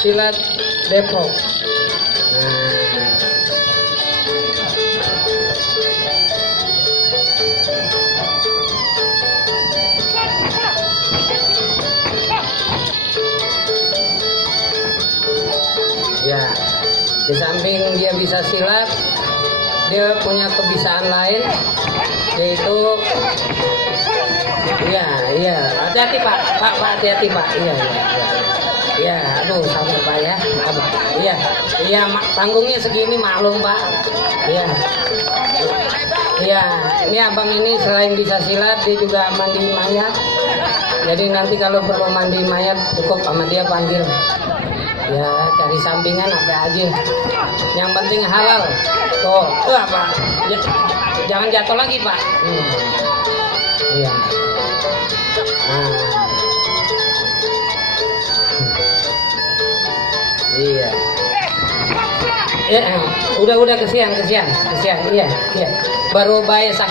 Silat Depok. Nah, ya, di samping dia bisa silat, dia punya kebiasaan lain, yaitu iya, hati-hati Pak, hati-hati Pak, iya, aduh sabar Pak ya, sabar. Iya, panggungnya segini maklum Pak, iya, ini abang ini selain bisa silat, dia juga mandi mayat, jadi nanti kalau perlu mandi mayat cukup sama dia panggil. Ya, cari sampingan apa aja. Yang penting halal. Tuh apa? Jangan jatuh lagi, Pak. Iya. Nah. Iya. Udah kesian. Iya. Baru baik